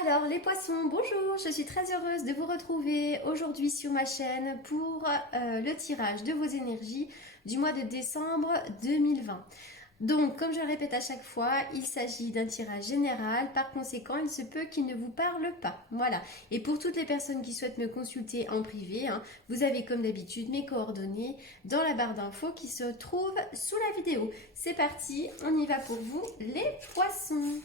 Alors les poissons, bonjour, je suis très heureuse de vous retrouver aujourd'hui sur ma chaîne pour le tirage de vos énergies du mois de décembre 2020. Donc comme je le répète à chaque fois, il s'agit d'un tirage général, par conséquent il se peut qu'il ne vous parle pas. Voilà, et pour toutes les personnes qui souhaitent me consulter en privé, vous avez comme d'habitude mes coordonnées dans la barre d'infos qui se trouve sous la vidéo. C'est parti, on y va pour vous les poissons.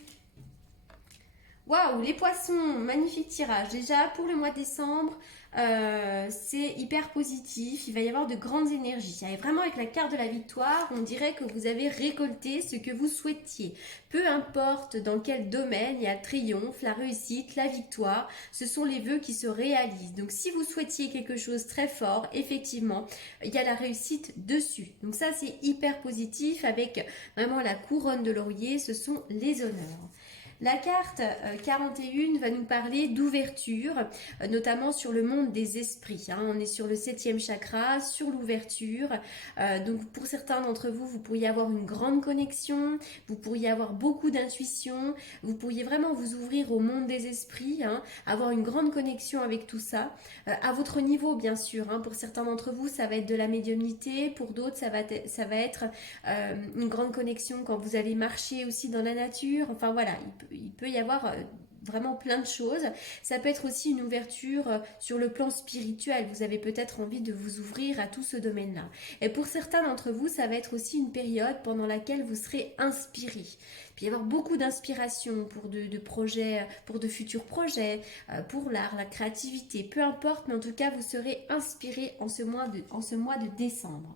Waouh, les poissons, magnifique tirage. Déjà, pour le mois de décembre, c'est hyper positif. Il va y avoir de grandes énergies. Et vraiment, avec la carte de la victoire, on dirait que vous avez récolté ce que vous souhaitiez. Peu importe dans quel domaine, il y a le triomphe, la réussite, la victoire. Ce sont les vœux qui se réalisent. Donc, si vous souhaitiez quelque chose très fort, effectivement, il y a la réussite dessus. Donc, ça, c'est hyper positif avec vraiment la couronne de laurier. Ce sont les honneurs. La carte 41 va nous parler d'ouverture, notamment sur le monde des esprits. On est sur le 7e chakra, sur l'ouverture. Donc pour certains d'entre vous, vous pourriez avoir une grande connexion, vous pourriez avoir beaucoup d'intuition, vous pourriez vraiment vous ouvrir au monde des esprits, avoir une grande connexion avec tout ça. À votre niveau, bien sûr. Pour certains d'entre vous, ça va être de la médiumnité. Pour d'autres, ça va être une grande connexion quand vous allez marcher aussi dans la nature. Enfin voilà, il peut y avoir vraiment plein de choses. Ça peut être aussi une ouverture sur le plan spirituel. Vous avez peut-être envie de vous ouvrir à tout ce domaine-là. Et pour certains d'entre vous, ça va être aussi une période pendant laquelle vous serez inspiré. Puis il y avoir beaucoup d'inspiration pour de projets, pour de futurs projets, pour l'art, la créativité, peu importe, mais en tout cas, vous serez inspiré en ce mois de décembre.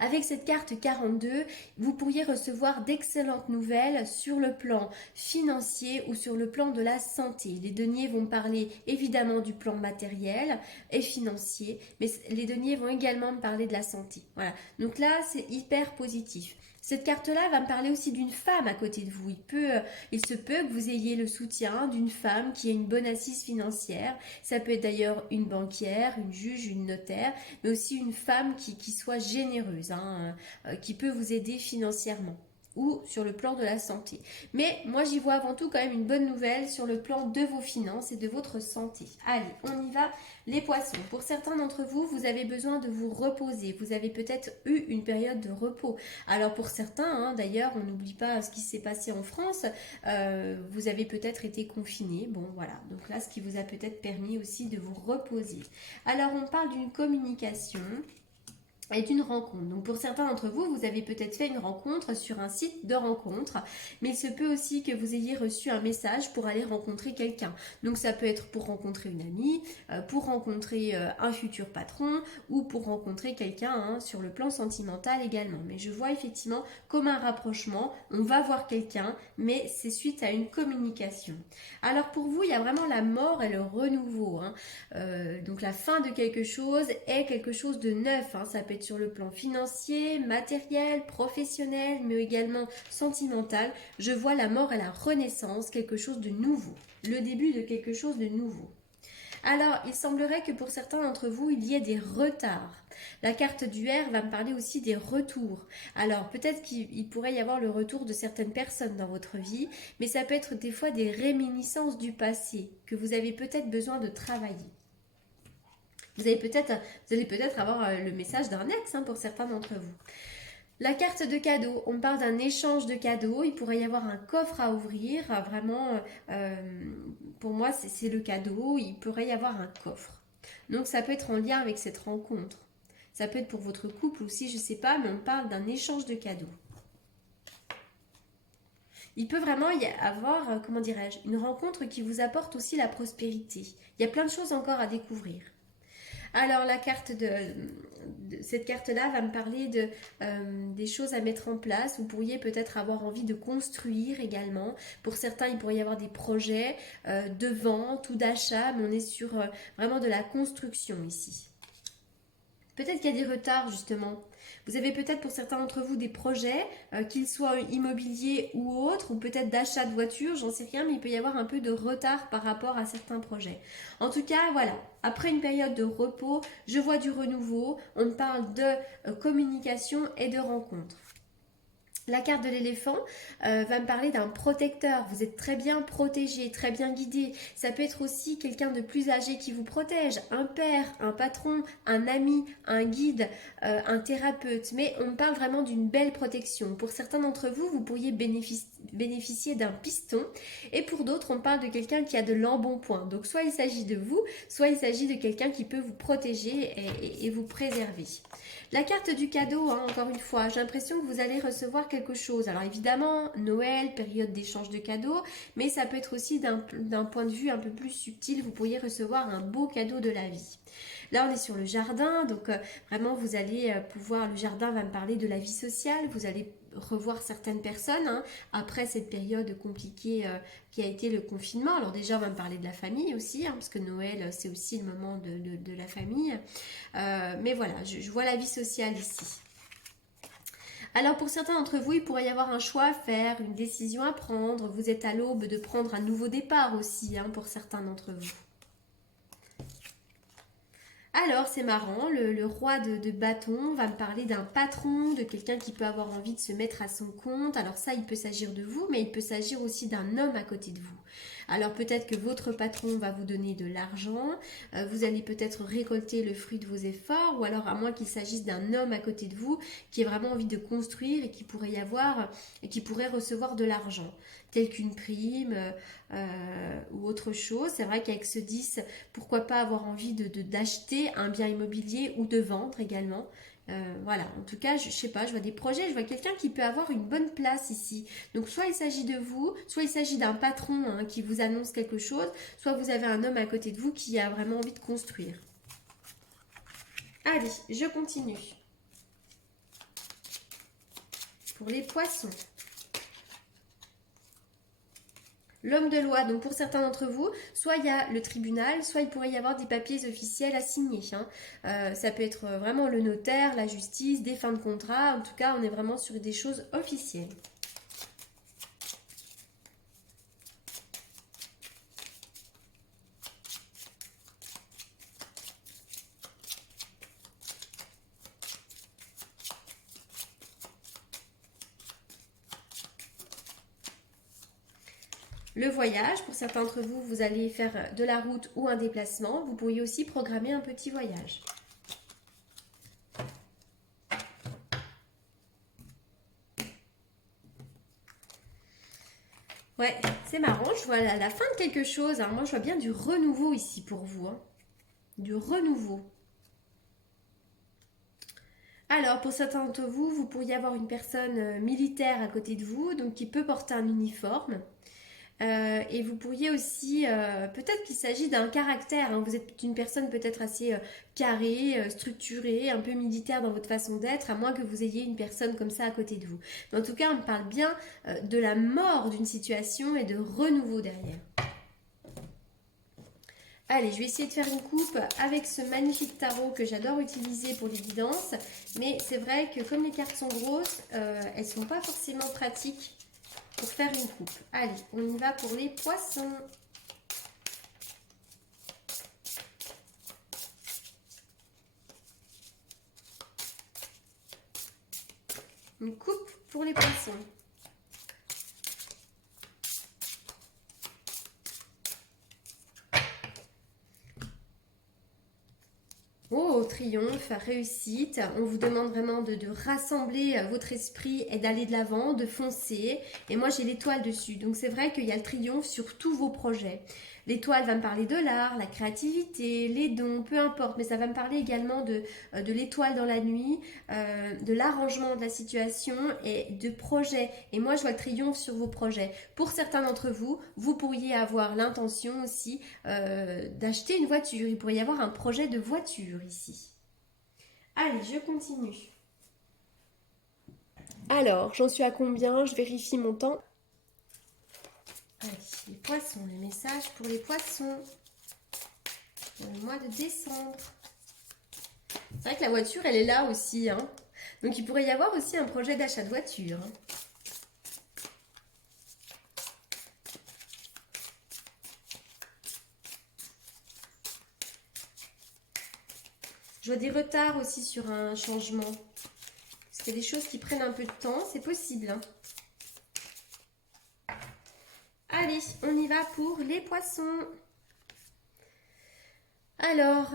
Avec cette carte 42, vous pourriez recevoir d'excellentes nouvelles sur le plan financier ou sur le plan de la santé. Les deniers vont parler évidemment du plan matériel et financier, mais les deniers vont également me parler de la santé. Voilà. Donc là, c'est hyper positif. Cette carte-là va me parler aussi d'une femme à côté de vous. Il se peut que vous ayez le soutien d'une femme qui a une bonne assise financière. Ça peut être d'ailleurs une banquière, une juge, une notaire, mais aussi une femme qui soit généreuse, qui peut vous aider financièrement ou sur le plan de la santé. Mais moi j'y vois avant tout quand même une bonne nouvelle sur le plan de vos finances et de votre santé. Allez, on y va les poissons. Pour certains d'entre vous, vous avez besoin de vous reposer. Vous avez peut-être eu une période de repos. Alors pour certains, d'ailleurs, on n'oublie pas ce qui s'est passé en France. Vous avez peut-être été confiné. Bon voilà, donc là ce qui vous a peut-être permis aussi de vous reposer. Alors on parle d'une communication et d'une rencontre. Donc pour certains d'entre vous, vous avez peut-être fait une rencontre sur un site de rencontre, mais il se peut aussi que vous ayez reçu un message pour aller rencontrer quelqu'un. Donc ça peut être pour rencontrer une amie, pour rencontrer un futur patron ou pour rencontrer quelqu'un sur le plan sentimental également. Mais je vois effectivement comme un rapprochement, on va voir quelqu'un, mais c'est suite à une communication. Alors pour vous, il y a vraiment la mort et le renouveau. Donc la fin de quelque chose est quelque chose de neuf. Ça peut être sur le plan financier, matériel, professionnel, mais également sentimental. Je vois la mort et la renaissance, quelque chose de nouveau. Le début de quelque chose de nouveau. Alors, il semblerait que pour certains d'entre vous, il y ait des retards. La carte du R va me parler aussi des retours. Alors, peut-être qu'il pourrait y avoir le retour de certaines personnes dans votre vie, mais ça peut être des fois des réminiscences du passé que vous avez peut-être besoin de travailler. Vous allez peut-être avoir le message d'un ex pour certains d'entre vous. La carte de cadeau, on parle d'un échange de cadeaux, il pourrait y avoir un coffre à ouvrir, vraiment, pour moi c'est le cadeau, il pourrait y avoir un coffre. Donc ça peut être en lien avec cette rencontre. Ça peut être pour votre couple aussi, je ne sais pas, mais on parle d'un échange de cadeaux. Il peut vraiment y avoir, comment dirais-je, une rencontre qui vous apporte aussi la prospérité. Il y a plein de choses encore à découvrir. Alors la carte cette carte-là va me parler des choses à mettre en place. Vous pourriez peut-être avoir envie de construire également. Pour certains, il pourrait y avoir des projets de vente ou d'achat, mais on est sur vraiment de la construction ici. Peut-être qu'il y a des retards justement. Vous avez peut-être pour certains d'entre vous des projets, qu'ils soient immobiliers ou autres, ou peut-être d'achat de voiture, j'en sais rien, mais il peut y avoir un peu de retard par rapport à certains projets. En tout cas, voilà, après une période de repos, je vois du renouveau, on parle de communication et de rencontre. La carte de l'éléphant va me parler d'un protecteur. Vous êtes très bien protégé, très bien guidé. Ça peut être aussi quelqu'un de plus âgé qui vous protège, un père, un patron, un ami, un guide, un thérapeute. Mais on parle vraiment d'une belle protection. Pour certains d'entre vous, vous pourriez bénéficier d'un piston. Et pour d'autres, on parle de quelqu'un qui a de l'embonpoint. Donc soit il s'agit de vous, soit il s'agit de quelqu'un qui peut vous protéger et vous préserver. La carte du cadeau, hein, encore une fois, j'ai l'impression que vous allez recevoir quelque chose. Alors évidemment, Noël, période d'échange de cadeaux, mais ça peut être aussi d'un point de vue un peu plus subtil, vous pourriez recevoir un beau cadeau de la vie. Là, on est sur le jardin, donc vraiment, vous allez pouvoir, le jardin va me parler de la vie sociale, vous allez revoir certaines personnes hein, après cette période compliquée qui a été le confinement. Alors déjà, on va me parler de la famille aussi, hein, parce que Noël, c'est aussi le moment de la famille. Mais voilà, je vois la vie sociale ici. Alors pour certains d'entre vous, il pourrait y avoir un choix à faire, une décision à prendre. Vous êtes à l'aube de prendre un nouveau départ aussi, hein, pour certains d'entre vous. Alors, c'est marrant, le roi de bâton va me parler d'un patron, de quelqu'un qui peut avoir envie de se mettre à son compte. Alors ça, il peut s'agir de vous, mais il peut s'agir aussi d'un homme à côté de vous. Alors peut-être que votre patron va vous donner de l'argent, vous allez peut-être récolter le fruit de vos efforts, ou alors à moins qu'il s'agisse d'un homme à côté de vous qui a vraiment envie de construire et qui pourrait y avoir, et qui pourrait recevoir de l'argent, tel qu'une prime ou autre chose. C'est vrai qu'avec ce 10, pourquoi pas avoir envie d'acheter un bien immobilier ou de vendre également. Voilà, en tout cas, je sais pas, je vois des projets, je vois quelqu'un qui peut avoir une bonne place ici. Donc, soit il s'agit de vous, soit il s'agit d'un patron hein, qui vous annonce quelque chose, soit vous avez un homme à côté de vous qui a vraiment envie de construire. Allez, je continue. Pour les poissons. L'homme de loi, donc pour certains d'entre vous, soit il y a le tribunal, soit il pourrait y avoir des papiers officiels à signer. Hein. Ça peut être vraiment le notaire, la justice, des fins de contrat. En tout cas, on est vraiment sur des choses officielles. Le voyage, pour certains d'entre vous, vous allez faire de la route ou un déplacement. Vous pourriez aussi programmer un petit voyage. Ouais, c'est marrant, je vois la fin de quelque chose. Alors moi, je vois bien du renouveau ici pour vous. Hein. Du renouveau. Alors, pour certains d'entre vous, vous pourriez avoir une personne militaire à côté de vous, donc qui peut porter un uniforme. Et vous pourriez aussi, peut-être qu'il s'agit d'un caractère, hein, vous êtes une personne peut-être assez carrée, structurée, un peu militaire dans votre façon d'être, à moins que vous ayez une personne comme ça à côté de vous. Mais en tout cas, on parle bien de la mort d'une situation et de renouveau derrière. Allez, je vais essayer de faire une coupe avec ce magnifique tarot que j'adore utiliser pour les guidances. Mais c'est vrai que comme les cartes sont grosses, elles ne sont pas forcément pratiques pour faire une coupe. Allez, on y va pour les poissons. Une coupe pour les poissons. Oh, triomphe, réussite. On vous demande vraiment de rassembler votre esprit et d'aller de l'avant, de foncer. Et moi, j'ai l'étoile dessus. Donc, c'est vrai qu'il y a le triomphe sur tous vos projets. L'étoile va me parler de l'art, la créativité, les dons, peu importe. Mais ça va me parler également de l'étoile dans la nuit, de l'arrangement de la situation et de projets. Et moi, je vois le triomphe sur vos projets. Pour certains d'entre vous, vous pourriez avoir l'intention aussi d'acheter une voiture. Il pourrait y avoir un projet de voiture ici. Allez, je continue. Alors, j'en suis à combien? Je vérifie mon temps. Allez, les poissons, les messages pour les poissons. Pour le mois de décembre. C'est vrai que la voiture, elle est là aussi. Hein. Donc, il pourrait y avoir aussi un projet d'achat de voiture. Hein. Je vois des retards aussi sur un changement. C'est des choses qui prennent un peu de temps, c'est possible, hein. Allez, on y va pour les poissons. Alors,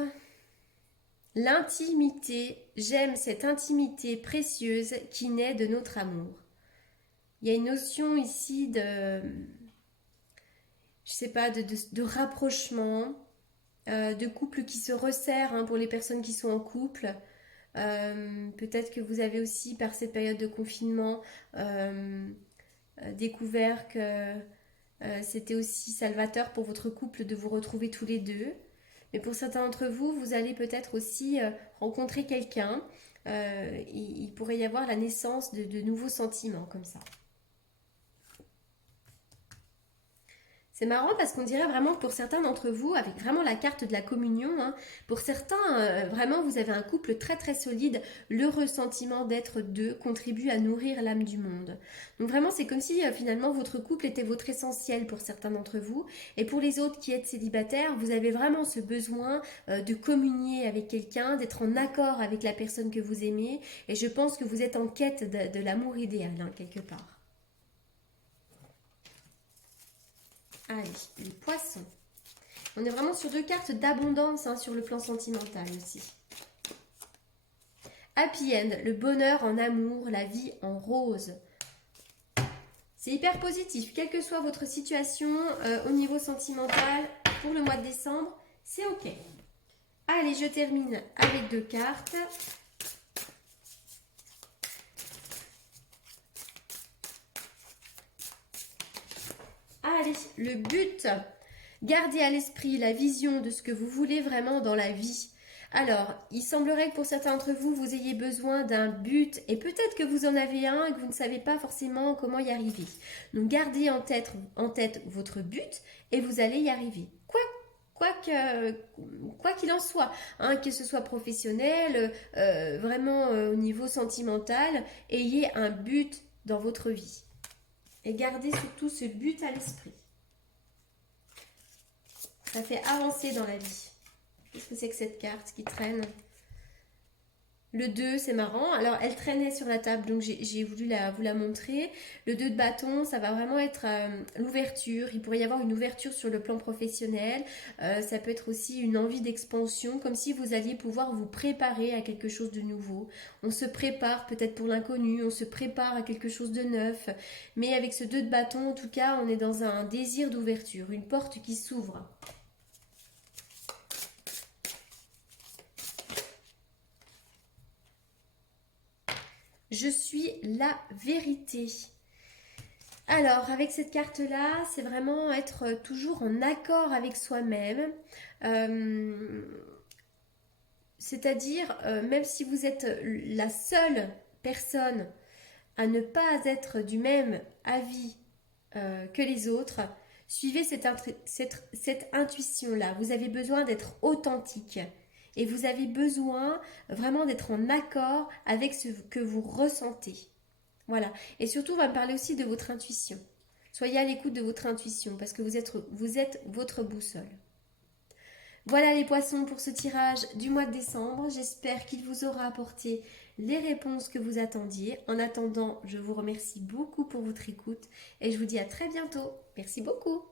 l'intimité, j'aime cette intimité précieuse qui naît de notre amour. Il y a une notion ici de, je sais pas, de rapprochement, de couple qui se resserre, hein, pour les personnes qui sont en couple. Peut-être que vous avez aussi, par cette période de confinement, découvert que c'était aussi salvateur pour votre couple de vous retrouver tous les deux. Mais pour certains d'entre vous, vous allez peut-être aussi rencontrer quelqu'un. Il pourrait y avoir la naissance de nouveaux sentiments comme ça. C'est marrant parce qu'on dirait vraiment que pour certains d'entre vous, avec vraiment la carte de la communion, hein, pour certains, vraiment, vous avez un couple très très solide. Le ressentiment d'être deux contribue à nourrir l'âme du monde. Donc vraiment, c'est comme si finalement votre couple était votre essentiel pour certains d'entre vous. Et pour les autres qui êtes célibataires, vous avez vraiment ce besoin de communier avec quelqu'un, d'être en accord avec la personne que vous aimez. Et je pense que vous êtes en quête de l'amour idéal, hein, quelque part. Allez, les poissons. On est vraiment sur deux cartes d'abondance, hein, sur le plan sentimental aussi. Happy End, le bonheur en amour, la vie en rose. C'est hyper positif, quelle que soit votre situation au niveau sentimental pour le mois de décembre, c'est ok. Allez, je termine avec deux cartes. Allez, le but, gardez à l'esprit la vision de ce que vous voulez vraiment dans la vie. Alors, il semblerait que pour certains d'entre vous, vous ayez besoin d'un but et peut-être que vous en avez un et que vous ne savez pas forcément comment y arriver. Donc, gardez en tête votre but et vous allez y arriver. Quoi qu'il en soit, hein, que ce soit professionnel, vraiment au niveau sentimental, ayez un but dans votre vie. Et gardez surtout ce but à l'esprit. Ça fait avancer dans la vie. Qu'est-ce que c'est que cette carte qui traîne? Le 2, c'est marrant. Alors, elle traînait sur la table, donc j'ai voulu vous la montrer. Le 2 de bâton, ça va vraiment être l'ouverture. Il pourrait y avoir une ouverture sur le plan professionnel. Ça peut être aussi une envie d'expansion, comme si vous alliez pouvoir vous préparer à quelque chose de nouveau. On se prépare peut-être pour l'inconnu, on se prépare à quelque chose de neuf. Mais avec ce 2 de bâton, en tout cas, on est dans un désir d'ouverture, une porte qui s'ouvre. Je suis la vérité. Alors, avec cette carte-là, c'est vraiment être toujours en accord avec soi-même. C'est-à-dire, même si vous êtes la seule personne à ne pas être du même avis que les autres, suivez cette intuition-là. Vous avez besoin d'être authentique. Et vous avez besoin vraiment d'être en accord avec ce que vous ressentez. Voilà. Et surtout, on va me parler aussi de votre intuition. Soyez à l'écoute de votre intuition parce que vous êtes votre boussole. Voilà les poissons pour ce tirage du mois de décembre. J'espère qu'il vous aura apporté les réponses que vous attendiez. En attendant, je vous remercie beaucoup pour votre écoute et je vous dis à très bientôt. Merci beaucoup.